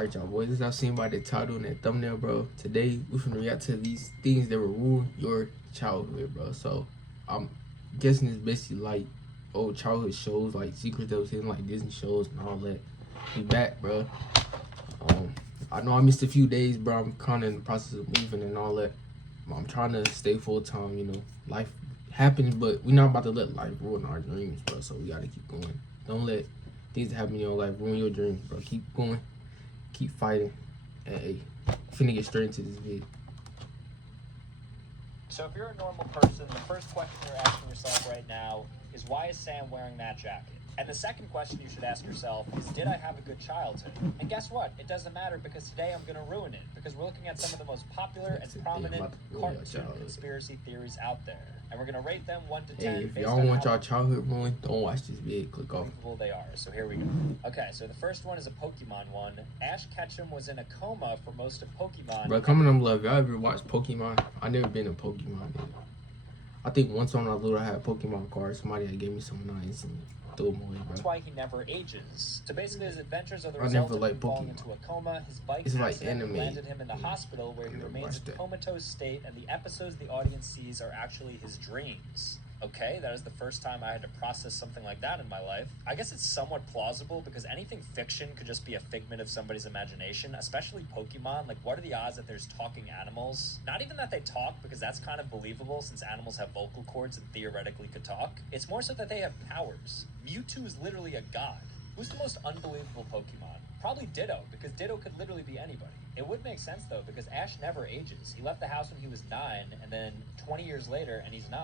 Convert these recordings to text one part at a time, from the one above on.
Alright, y'all boys, as I've seen by the title and that thumbnail, bro, today we finna react to these things that will ruin your childhood, bro. So I'm guessing it's basically like old childhood shows, like secrets that was in like Disney shows and all that. We back, bro. I know I missed a few days, bro. I'm kind of in the process of moving and all that. I'm trying to stay full time, you know. Life happens, but we're not about to let life ruin our dreams, bro. So we gotta keep going. Don't let things that happen in your life ruin your dreams, bro. Keep going. Keep fighting. Hey, finna get straight into this video. So if you're a normal person, the first question you're asking yourself right now is, why is Sam wearing that jacket? And the second question you should ask yourself is, did I have a good childhood? And guess what? It doesn't matter, because today I'm going to ruin it, because we're looking at some of the most popular and prominent cartoon conspiracy theories out there. And we're going to rate them 1 to 10. Hey, if y'all don't want y'all childhood ruined, don't watch this video. Click off. They are. So here we go. Okay, so the first one is a Pokemon one. Ash Ketchum was in a coma for most of Pokemon. Bro, comment on below if y'all ever watched Pokemon. I never been a Pokemon nigga. I think once when I was little, I had a Pokemon card. Somebody had gave me some and I instantly threw them away, bro. That's why he never ages. So basically, his adventures are the result of him falling into a coma. His bike accident landed him in the hospital, where he remains in a comatose state, and the episodes the audience sees are actually his dreams. Okay, that is the first time I had to process something like that in my life. I guess it's somewhat plausible, because anything fiction could just be a figment of somebody's imagination, especially Pokemon. Like, what are the odds that there's talking animals? Not even that they talk, because that's kind of believable, since animals have vocal cords and theoretically could talk. It's more so that they have powers. Mewtwo is literally a god. Who's the most unbelievable Pokemon? Probably Ditto, because Ditto could literally be anybody. It would make sense, though, because Ash never ages. He left the house when he was 9, and then 20 years later, and he's 9.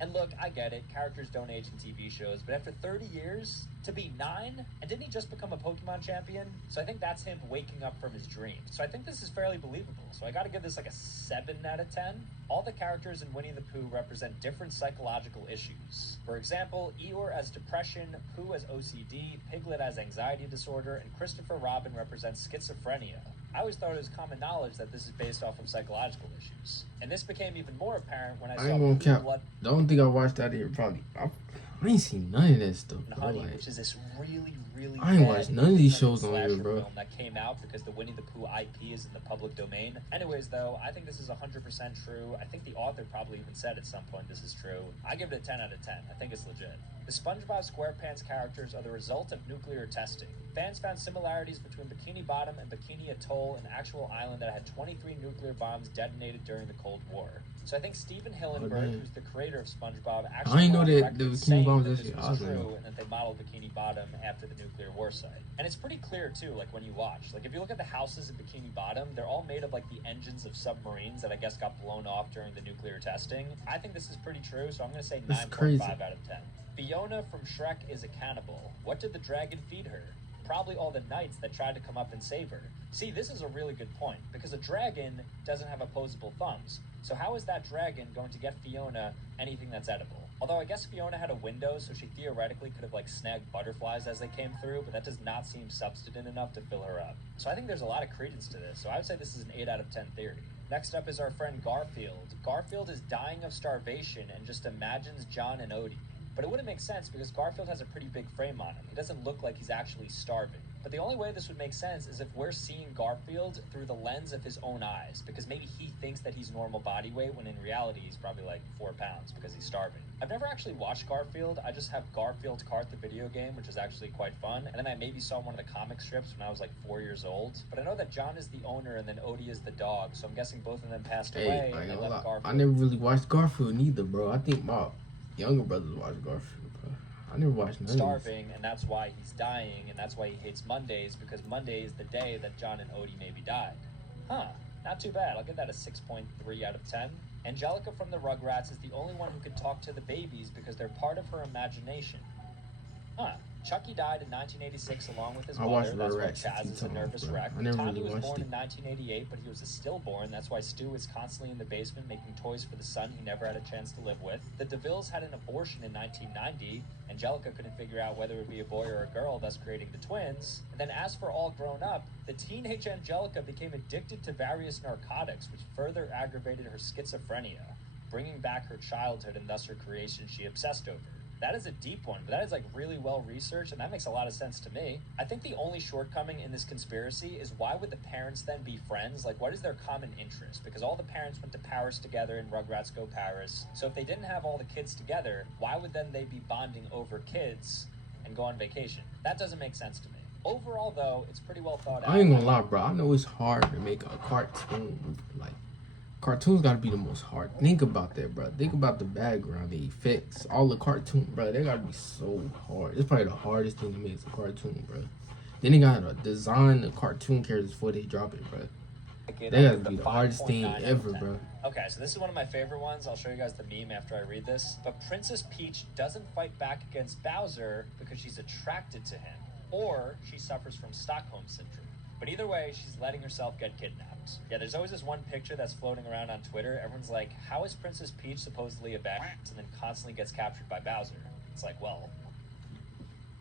And look, I get it, characters don't age in TV shows, but after 30 years, to be 9, and didn't he just become a Pokemon champion? So I think that's him waking up from his dreams. So I think this is fairly believable. So I gotta give this like a 7 out of 10. All the characters in Winnie the Pooh represent different psychological issues. For example, Eeyore as depression, Pooh as OCD, Piglet as anxiety disorder, and Christopher Robin represents schizophrenia. I always thought it was common knowledge that this is based off of psychological issues. And this became even more apparent when I saw Blood. The only thing I watched out here probably, I ain't seen none of that stuff. Honey, like, which is this really I ain't watched none of these shows on here, bro. Film that came out because the Winnie the Pooh IP is in the public domain. Anyways, though, I think this is 100% true. I think the author probably even said at some point this is true. I give it a 10 out of 10. I think it's legit. The SpongeBob SquarePants characters are the result of nuclear testing. Fans found similarities between Bikini Bottom and Bikini Atoll, an actual island that had 23 nuclear bombs detonated during the Cold War. So I think Steven Hillenburg, who's the creator of SpongeBob, actually know that the Bikini Bottom was true, and that they modeled Bikini Bottom after the nuclear war site. And it's pretty clear too, like when you watch. Like if you look at the houses in Bikini Bottom, they're all made of like the engines of submarines that I guess got blown off during the nuclear testing. I think this is pretty true, so I'm gonna say 9.5 out of 10. Fiona from Shrek is a cannibal. What did the dragon feed her? Probably all the knights that tried to come up and save her. See, this is a really good point, because a dragon doesn't have opposable thumbs. So how is that dragon going to get Fiona anything that's edible? Although I guess Fiona had a window, so she theoretically could have like snagged butterflies as they came through, but that does not seem substantive enough to fill her up. So I think there's a lot of credence to this, so I would say this is an 8 out of 10 theory. Next up is our friend Garfield. Garfield is dying of starvation and just imagines John and Odie. But it wouldn't make sense, because Garfield has a pretty big frame on him. He doesn't look like he's actually starving. But the only way this would make sense is if we're seeing Garfield through the lens of his own eyes, because maybe he thinks that he's normal body weight, when in reality he's probably like 4 pounds because he's starving. I've never actually watched Garfield. I just have Garfield Kart, the video game, which is actually quite fun. And then I maybe saw one of the comic strips when I was like 4 years old. But I know that John is the owner and then Odie is the dog, so I'm guessing both of them passed away. And they left Garfield. I never really watched Garfield neither, bro. I think my younger brothers watched Garfield. I never watched none starving, and that's why he's dying, and that's why he hates Mondays, because Monday is the day that John and Odie maybe died. Huh, not too bad. I'll give that a 6.3 out of 10. Angelica from the Rugrats is the only one who can talk to the babies because they're part of her imagination. Huh. Chucky died in 1986 along with his mother. That's why Chaz is a nervous wreck. Tommy was born in 1988, but he was a stillborn. That's why Stu is constantly in the basement making toys for the son he never had a chance to live with. The DeVilles had an abortion in 1990. Angelica couldn't figure out whether it would be a boy or a girl, thus creating the twins. And then as for All Grown Up, the teenage Angelica became addicted to various narcotics, which further aggravated her schizophrenia, bringing back her childhood and thus her creation she obsessed over. That is a deep one, but that is like really well researched, and that makes a lot of sense to me. I think the only shortcoming in this conspiracy is why would the parents then be friends? Like, what is their common interest? Because all the parents went to Paris together in Rugrats Go Paris. So if they didn't have all the kids together, why would then they be bonding over kids and go on vacation? That doesn't make sense to me. Overall, though, it's pretty well thought out. I ain't gonna lie, bro. I know it's hard to make a cartoon. Like, cartoons gotta be the most hard. Think about that, bro. Think about the background, the effects, all the cartoon, bro. They gotta be so hard. It's probably the hardest thing to make is a cartoon, bro. Then they gotta design the cartoon characters before they drop it, bro. They gotta be the hardest thing ever, bro. Okay, so this is one of my favorite ones. I'll show you guys the meme after I read this. But Princess Peach doesn't fight back against Bowser because she's attracted to him, or she suffers from Stockholm Syndrome. But either way, she's letting herself get kidnapped. Yeah, there's always this one picture that's floating around on Twitter. Everyone's like, how is Princess Peach supposedly a badass and then constantly gets captured by Bowser? It's like, well,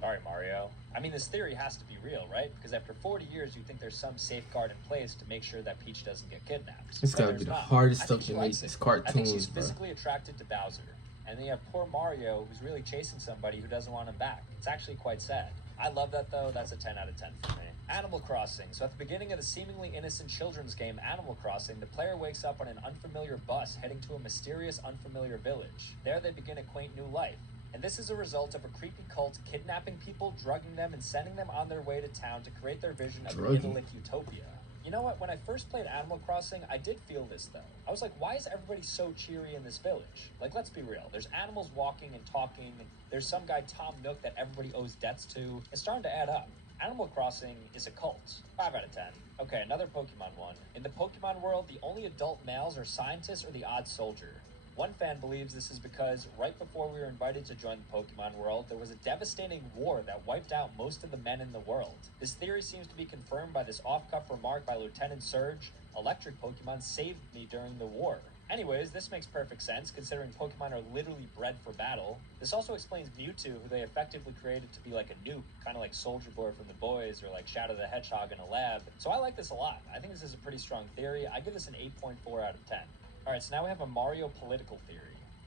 sorry, Mario. I mean, this theory has to be real, right? Because after 40 years, you think there's some safeguard in place to make sure that Peach doesn't get kidnapped. It's gotta be the hardest stuff to make these cartoons, I think she's bro. physically attracted to Bowser. And then you have poor Mario, who's really chasing somebody who doesn't want him back. It's actually quite sad. I love that, though. That's a 10 out of 10 for me. Animal Crossing. So at the beginning of the seemingly innocent children's game Animal Crossing, the player wakes up on an unfamiliar bus heading to a mysterious unfamiliar village. There they begin a quaint new life. And this is a result of a creepy cult kidnapping people, drugging them, and sending them on their way to town to create their vision of an idyllic utopia. You know what? When I first played Animal Crossing, I did feel this, though. I was like, why is everybody so cheery in this village? Like, let's be real. There's animals walking and talking. There's some guy, Tom Nook, that everybody owes debts to. It's starting to add up. Animal Crossing is a cult. 5 out of 10. Okay, another Pokemon one. In the Pokemon world, the only adult males are scientists or the odd soldier. One fan believes this is because right before we were invited to join the Pokemon world, there was a devastating war that wiped out most of the men in the world. This theory seems to be confirmed by this off-cuff remark by Lieutenant Surge, electric Pokemon saved me during the war. Anyways, this makes perfect sense considering Pokemon are literally bred for battle. This also explains Mewtwo, who they effectively created to be like a nuke, kind of like Soldier Boy from The Boys or like Shadow the Hedgehog in a lab. So I like this a lot. I think this is a pretty strong theory. I give this an 8.4 out of 10. Alright, so now we have a Mario political theory.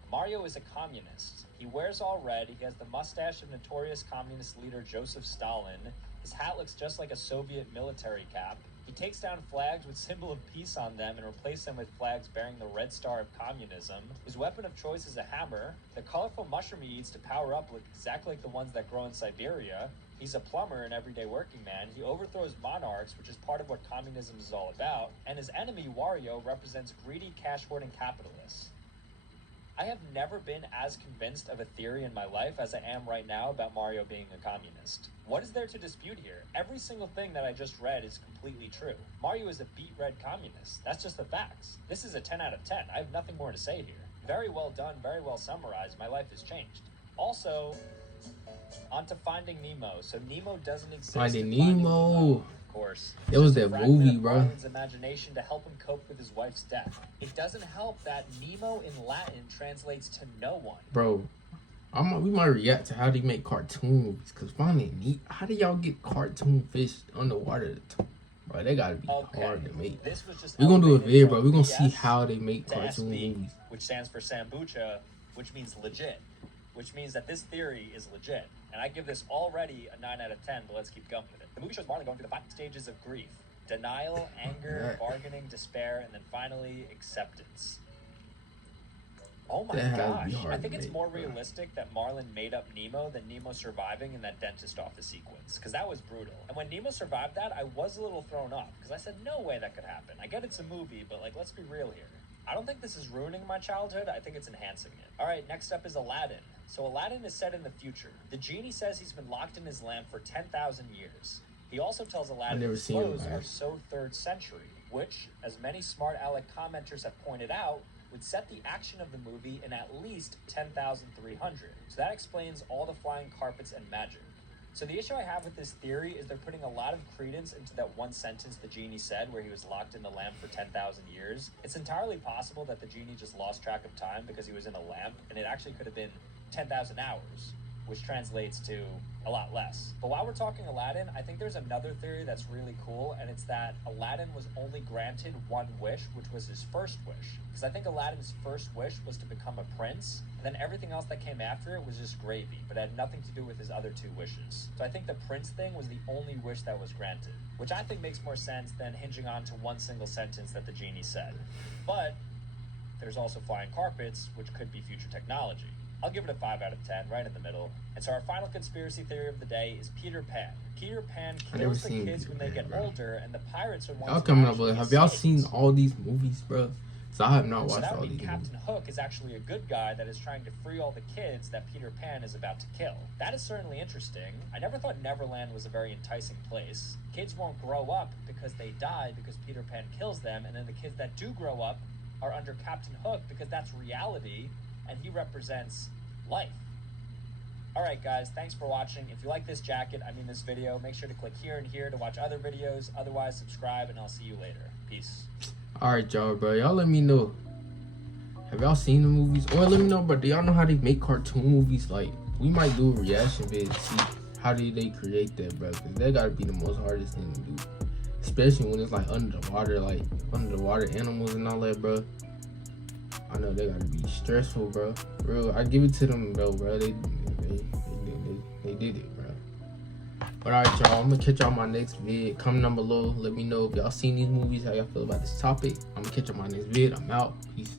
Mario is a communist. He wears all red, he has the mustache of notorious communist leader Joseph Stalin, his hat looks just like a Soviet military cap, he takes down flags with symbol of peace on them and replaces them with flags bearing the red star of communism, his weapon of choice is a hammer, the colorful mushroom he eats to power up look exactly like the ones that grow in Siberia, he's a plumber and everyday working man, he overthrows monarchs, which is part of what communism is all about, and his enemy, Wario, represents greedy, cash-hoarding capitalists. I have never been as convinced of a theory in my life as I am right now about Mario being a communist. What is there to dispute here? Every single thing that I just read is completely true. Mario is a beet red communist. That's just the facts. This is a 10 out of 10. I have nothing more to say here. Very well done, very well summarized. My life has changed. Also, on to Finding Nemo. So Nemo doesn't exist. Finding Nemo. Of course. It was that movie, bro. Marlin's imagination to help him cope with his wife's death. It doesn't help that Nemo in Latin translates to no one. Bro, we might react to how they make cartoons, because how do y'all get cartoon fish underwater? Bro, they gotta be hard to make. This was just we're gonna do a video, bro. We're gonna BS see how they make to cartoon SB, movies. which stands for Sambucha, which means legit, which means that this theory is legit. And I give this already a 9 out of 10, but let's keep going with it. The movie shows Marlin going through the 5 stages of grief: denial, anger, bargaining, despair, and then finally acceptance. Oh my gosh. I think it's more realistic that Marlin made up Nemo than Nemo surviving in that dentist office sequence, because that was brutal. And when Nemo survived that, I was a little thrown off, because I said, no way that could happen. I get it's a movie, but like, let's be real here. I don't think this is ruining my childhood, I think it's enhancing it. Alright, next up is Aladdin. So Aladdin is set in the future. The genie says he's been locked in his lamp for 10,000 years. He also tells Aladdin his clothes are so 3rd century, which, as many smart aleck commenters have pointed out, would set the action of the movie in at least 10,300. So that explains all the flying carpets and magic. So the issue I have with this theory is they're putting a lot of credence into that one sentence the genie said where he was locked in the lamp for 10,000 years. It's entirely possible that the genie just lost track of time because he was in a lamp, and it actually could have been 10,000 hours which translates to a lot less. But while we're talking Aladdin, I think there's another theory that's really cool, and it's that Aladdin was only granted one wish, which was his first wish. Because I think Aladdin's first wish was to become a prince, and then everything else that came after it was just gravy, but had nothing to do with his other two wishes. So I think the prince thing was the only wish that was granted, which I think makes more sense than hinging on to one single sentence that the genie said. But there's also flying carpets, which could be future technology. I'll give it a 5 out of 10, right in the middle. And so our final conspiracy theory of the day is Peter Pan. Peter Pan kills the kids when they get older, and the pirates are ones y'all coming up who with, actually have y'all escaped. seen all these movies, bro? So I have not So watched that all would these mean movies. Captain Hook is actually a good guy that is trying to free all the kids that Peter Pan is about to kill. That is certainly interesting. I never thought Neverland was a very enticing place. Kids won't grow up because they die because Peter Pan kills them, and then the kids that do grow up are under Captain Hook because that's reality, and he represents life. Alright guys, thanks for watching. If you like this jacket, this video, make sure to click here and here to watch other videos. Otherwise, subscribe, and I'll see you later. Peace. Alright, y'all, bro. Y'all let me know. Have y'all seen the movies? Or let me know, bro. Do y'all know how they make cartoon movies? Like, we might do a reaction video to see how do they create that, bro. Because that gotta be the most hardest thing to do. Especially when it's like under the water animals and all that, bro. I know they gotta be stressful, bro. Real, I give it to them, bro. They did it, bro. But alright, y'all, I'm gonna catch y'all on my next vid. Comment down below. Let me know if y'all seen these movies, how y'all feel about this topic. I'm gonna catch y'all on my next vid. I'm out. Peace.